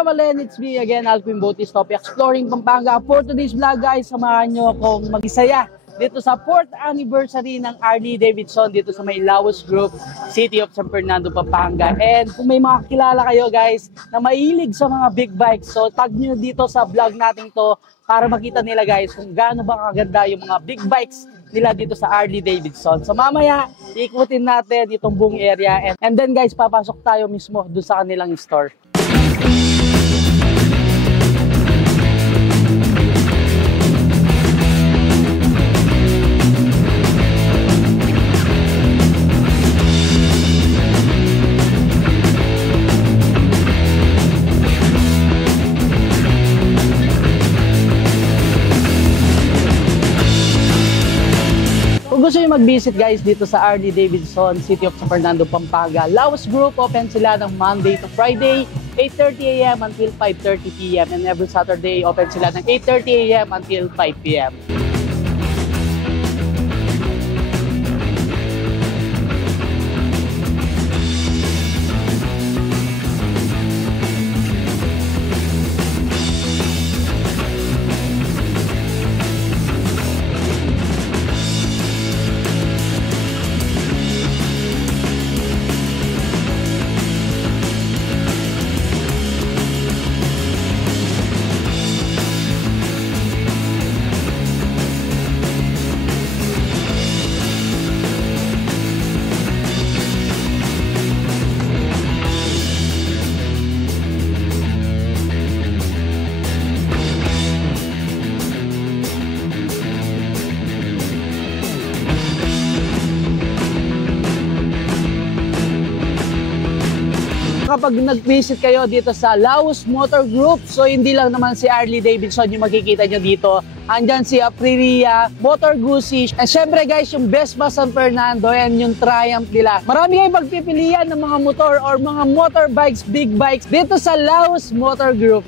Gabalen, it's me again, Alvin Bautista of Exploring Pampanga. For today's vlog guys, samahan nyo akong mag-isaya dito sa 4th anniversary ng Harley-Davidson dito sa may Laos Group, City of San Fernando, Pampanga. And kung may mga kilala kayo guys na mahilig sa mga big bikes, so tag nyo dito sa vlog natin to para makita nila guys kung gaano ba kaganda yung mga big bikes nila dito sa Harley-Davidson. So mamaya, ikutin natin itong buong area and then guys, papasok tayo mismo doon sa kanilang store. Kung gusto nyo mag-visit guys dito sa Harley-Davidson, City of San Fernando, Pampanga, Laos Group, open sila ng Monday to Friday, 8:30 AM until 5:30 PM. And every Saturday, open sila ng 8:30 AM until 5 PM. Kapag nag-visit kayo dito sa Laos Motor Group, so hindi lang naman si Harley-Davidson yung makikita nyo dito. Andyan si Aprilia, Motor Guzzi, and syempre guys, yung Vespa San Fernando and yung Triumph nila. Marami kayong pagpipilian ng mga motor or mga motorbikes, big bikes dito sa Laos Motor Group.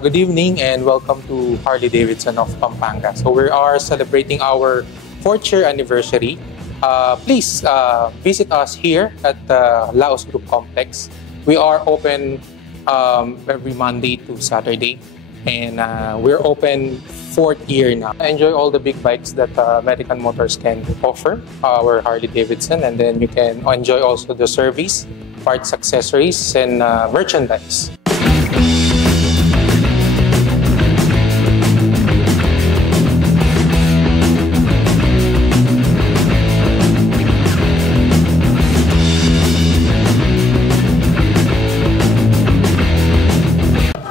Good evening and welcome to Harley-Davidson of Pampanga. So we are celebrating our 4th year anniversary. Please visit us here at the Laos Group Complex. We are open every Monday to Saturday and we're open 4th year now. Enjoy all the big bikes that American Motors can offer, our Harley-Davidson, and then you can enjoy also the service, parts, accessories, and merchandise.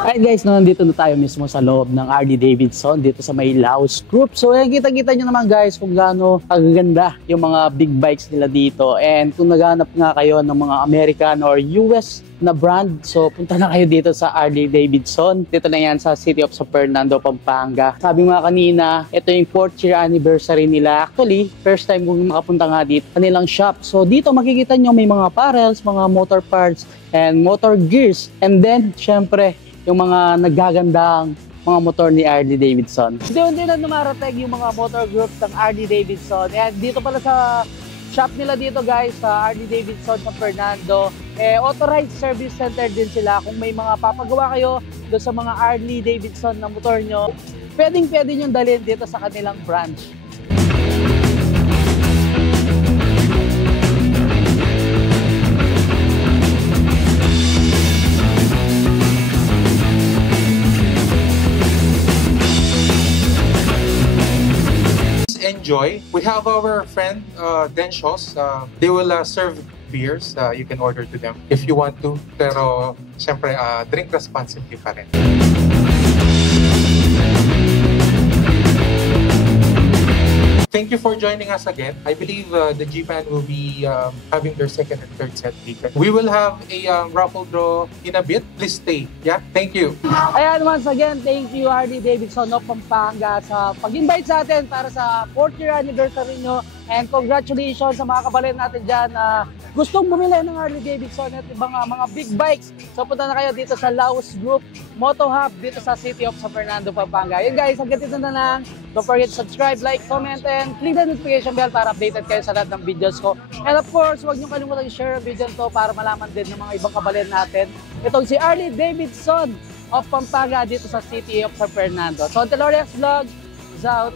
Alright guys, nandito na tayo mismo sa loob ng Harley-Davidson dito sa may Laos Group. So kita-kita nyo naman guys kung gaano kaganda yung mga big bikes nila dito. And kung naghanap nga kayo ng mga American or US na brand, so punta na kayo dito sa Harley-Davidson. Dito na yan sa City of San Fernando, Pampanga. Sabi nga kanina, ito yung 4th year anniversary nila. Actually, first time kong makapunta nga dito, kanilang shop. So dito makikita nyo may mga apparels, mga motor parts, and motor gears. And then, syempre, yung mga naggagandang mga motor ni Harley-Davidson. Hindi na numarating yung mga motor groups ng Harley-Davidson. And dito pala sa shop nila dito guys, sa Harley-Davidson San Fernando, authorized service center din sila. Kung may mga papagawa kayo doon sa mga Harley-Davidson na motor nyo, pwede nyo dalhin dito sa kanilang branch. Enjoy. We have our friend Denshos. They will serve beers. You can order to them if you want to. Pero siyempre drink responsibly pa rin. Thank you for joining us again. I believe the G-Fan will be having their second and third set later. We will have a raffle draw in a bit. Please stay. Yeah, thank you. Ayan, once again, thank you Harley-Davidson of Pampanga sa pag-invite sa atin para sa 4th year anniversary nyo And congratulations sa mga kabalin natin dyan na gustong bumili ng Harley Davidson at ibang mga big bikes. So punta na kayo dito sa Laos Group Moto Hub dito sa City of San Fernando, Pampanga. Yun guys, hanggang dito na lang. Don't forget to subscribe, like, comment, and click the notification bell para updated kayo sa lahat ng videos ko. And of course, huwag niyo kalimutan i-share ang video to para malaman din ng mga ibang kabalin natin. Itong si Harley Davidson of Pampanga dito sa City of San Fernando. So until our next vlog, is out.